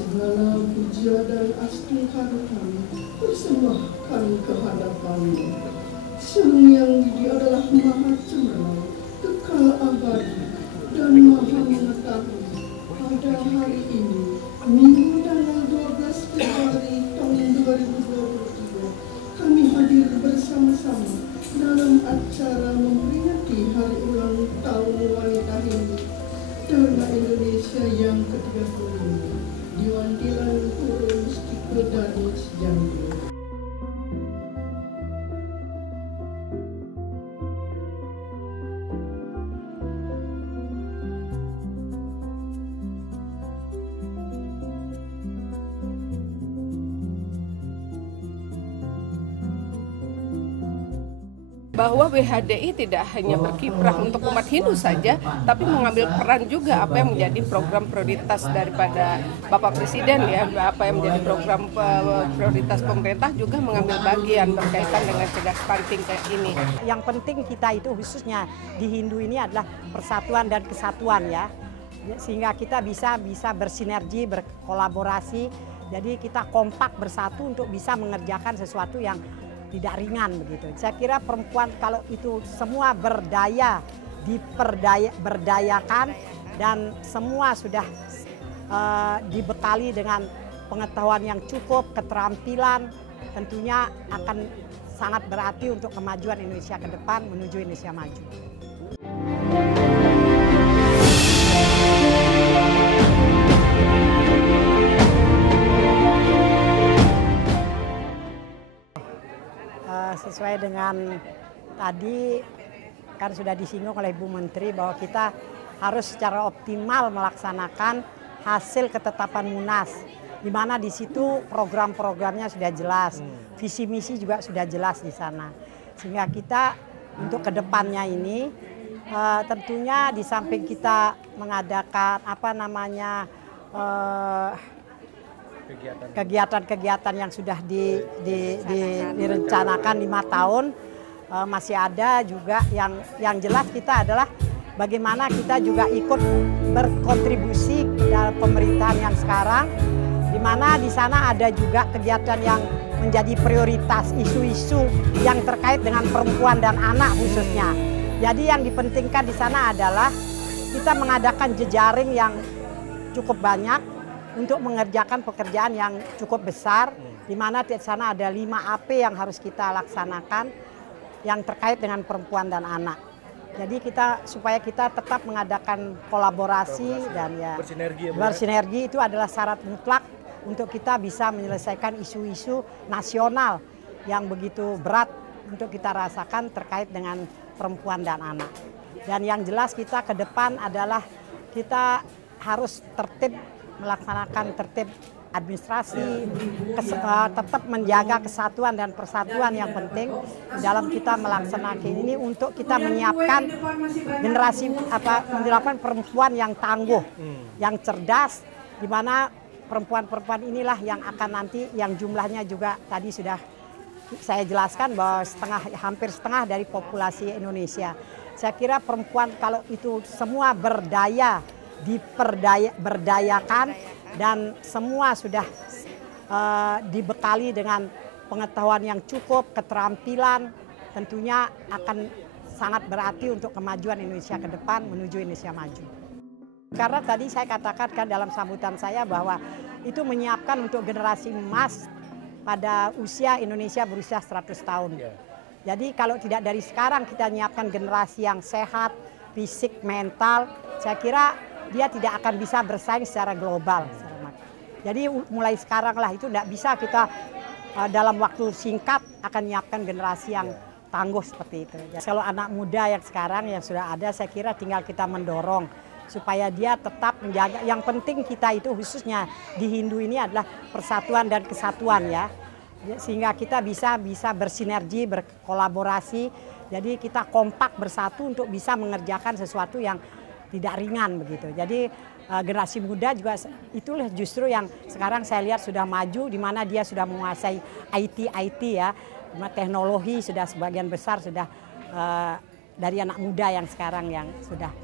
Segala puja dan astungkan kami persembahkan kehadapan-Mu. Sang yang Dia adalah Maha Cemerlang, kekal abadi, dan Maha mengetahui. Pada hari ini, Minggu tanggal 12 Februari tahun 2023, kami hadir bersama-sama dalam acara memperingati Hari Ulang Tahun Wanita Hindu Dharma Indonesia yang ke-35 di Wantilan Pura Mustiko Darnis, Jambi. Bahwa BHDI tidak hanya berkiprah untuk umat Hindu saja, tapi mengambil peran juga apa yang menjadi program prioritas daripada Bapak Presiden, ya, apa yang menjadi program prioritas pemerintah juga mengambil bagian berkaitan dengan cegah stunting kayak ini. Yang penting kita itu khususnya di Hindu ini adalah persatuan dan kesatuan, ya, sehingga kita bisa bersinergi, berkolaborasi, jadi kita kompak bersatu untuk bisa mengerjakan sesuatu yang tidak ringan begitu. Saya kira perempuan kalau itu semua berdayakan dan semua sudah dibekali dengan pengetahuan yang cukup, keterampilan, tentunya akan sangat berarti untuk kemajuan Indonesia ke depan menuju Indonesia maju. Sesuai dengan tadi kan sudah disinggung oleh Bu Menteri bahwa kita harus secara optimal melaksanakan hasil ketetapan Munas, di mana di situ program-programnya sudah jelas, visi misi juga sudah jelas di sana, sehingga kita untuk kedepannya ini tentunya di samping kita mengadakan kegiatan-kegiatan yang sudah direncanakan 5 tahun, masih ada juga yang jelas kita adalah bagaimana kita juga ikut berkontribusi dalam pemerintahan yang sekarang, di mana di sana ada juga kegiatan yang menjadi prioritas, isu-isu yang terkait dengan perempuan dan anak khususnya. Jadi yang dipentingkan di sana adalah kita mengadakan jejaring yang cukup banyak untuk mengerjakan pekerjaan yang cukup besar, di mana di sana ada 5 AP yang harus kita laksanakan yang terkait dengan perempuan dan anak. Jadi supaya kita tetap mengadakan kolaborasi dan bersinergi itu adalah syarat mutlak untuk kita bisa menyelesaikan isu-isu nasional yang begitu berat untuk kita rasakan terkait dengan perempuan dan anak. Dan yang jelas kita ke depan adalah kita harus melaksanakan tertib administrasi, tetap menjaga kesatuan dan persatuan yang penting dalam kita melaksanakan ini untuk kita menyiapkan generasi menyiapkan perempuan yang tangguh, yang cerdas, di mana perempuan-perempuan inilah yang akan nanti yang jumlahnya juga tadi sudah saya jelaskan bahwa hampir setengah dari populasi Indonesia. Saya kira perempuan kalau itu semua berdayakan dan semua sudah dibekali dengan pengetahuan yang cukup, keterampilan, tentunya akan sangat berarti untuk kemajuan Indonesia ke depan menuju Indonesia maju. Karena tadi saya katakan kan dalam sambutan saya bahwa itu menyiapkan untuk generasi emas pada usia Indonesia berusia 100 tahun. Jadi kalau tidak dari sekarang kita menyiapkan generasi yang sehat, fisik, mental, saya kira dia tidak akan bisa bersaing secara global. Jadi mulai sekarang lah, itu tidak bisa kita dalam waktu singkat akan menyiapkan generasi yang tangguh seperti itu. Kalau anak muda yang sekarang yang sudah ada, saya kira tinggal kita mendorong supaya dia tetap menjaga. Yang penting kita itu khususnya di Hindu ini adalah persatuan dan kesatuan, ya, sehingga kita bisa bersinergi, berkolaborasi. Jadi kita kompak bersatu untuk bisa mengerjakan sesuatu yang tidak ringan begitu. Jadi generasi muda juga itulah justru yang sekarang saya lihat sudah maju, di mana dia sudah menguasai IT ya, teknologi sudah sebagian besar sudah dari anak muda yang sekarang yang sudah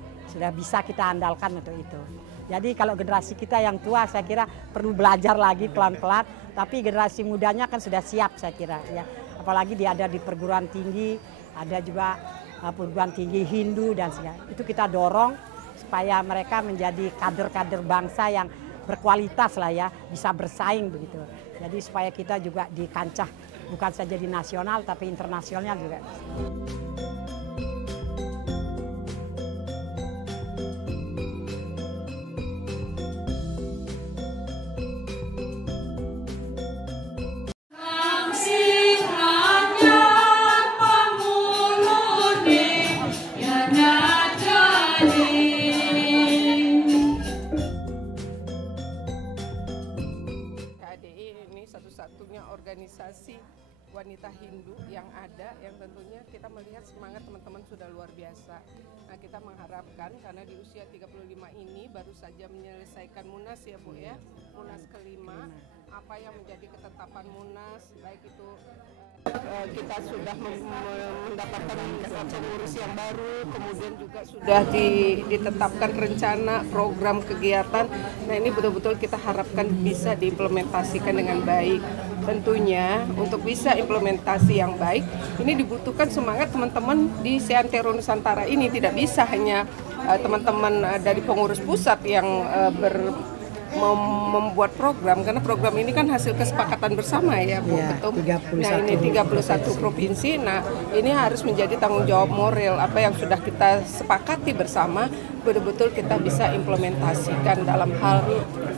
bisa kita andalkan untuk itu. Jadi kalau generasi kita yang tua saya kira perlu belajar lagi pelan-pelan, tapi generasi mudanya kan sudah siap saya kira ya. Apalagi dia ada di perguruan tinggi, ada juga perguruan tinggi Hindu dan segala. Itu kita dorong supaya mereka menjadi kader-kader bangsa yang berkualitas lah ya, bisa bersaing begitu. Jadi supaya kita juga di kancah bukan saja di nasional tapi internasional juga. Satu-satunya organisasi wanita Hindu yang ada, yang tentunya kita melihat semangat teman-teman sudah luar biasa. Nah, kita mengharapkan karena di usia 35 ini baru saja menyelesaikan Munas ya Bu ya, Munas kelima, apa yang menjadi ketetapan Munas, baik itu kita sudah mendapatkan pengurus yang baru, kemudian juga sudah ditetapkan rencana program kegiatan. Nah, ini betul-betul kita harapkan bisa diimplementasikan dengan baik. Tentunya untuk bisa implementasi yang baik, ini dibutuhkan semangat teman-teman di Seantero Nusantara ini. Tidak bisa hanya teman-teman dari pengurus pusat yang membuat program, karena program ini kan hasil kesepakatan bersama ya Bu Ketum. Nah, ini 31 provinsi. Nah, ini harus menjadi tanggung jawab moral apa yang sudah kita sepakati bersama, betul-betul kita bisa implementasikan dalam hal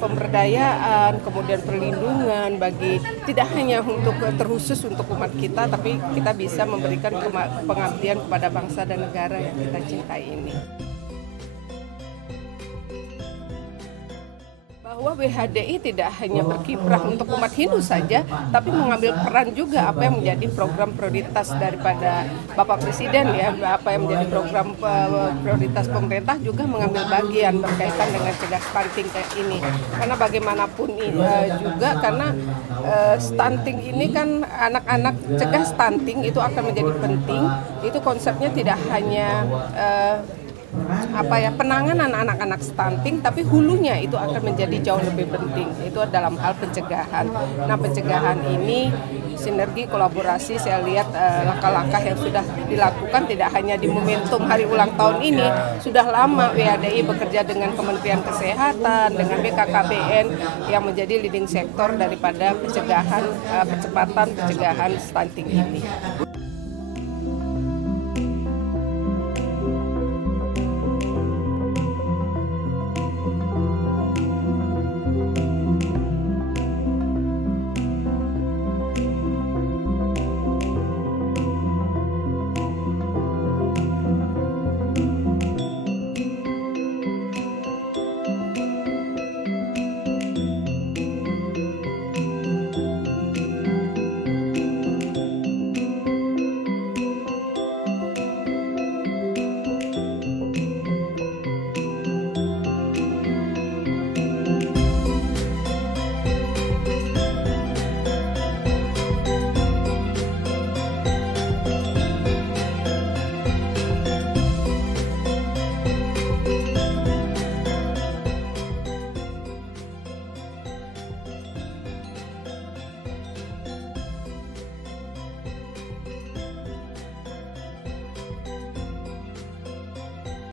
pemberdayaan, kemudian perlindungan bagi tidak hanya untuk terkhusus untuk umat kita, tapi kita bisa memberikan pengabdian kepada bangsa dan negara yang kita cintai ini. Bahwa WHDI tidak hanya berkiprah untuk umat Hindu saja, tapi mengambil peran juga apa yang menjadi program prioritas daripada Bapak Presiden ya, apa yang menjadi program prioritas pemerintah juga mengambil bagian berkaitan dengan cegah stunting kayak ini. Karena bagaimanapun juga karena stunting ini kan anak-anak cegah stunting itu akan menjadi penting. Itu konsepnya tidak hanya penanganan anak-anak stunting, tapi hulunya itu akan menjadi jauh lebih penting, itu dalam hal pencegahan. Nah, pencegahan ini sinergi kolaborasi, saya lihat langkah-langkah yang sudah dilakukan tidak hanya di momentum hari ulang tahun ini, sudah lama WHDI bekerja dengan Kementerian Kesehatan, dengan BKKBN yang menjadi leading sektor daripada pencegahan, percepatan pencegahan stunting ini.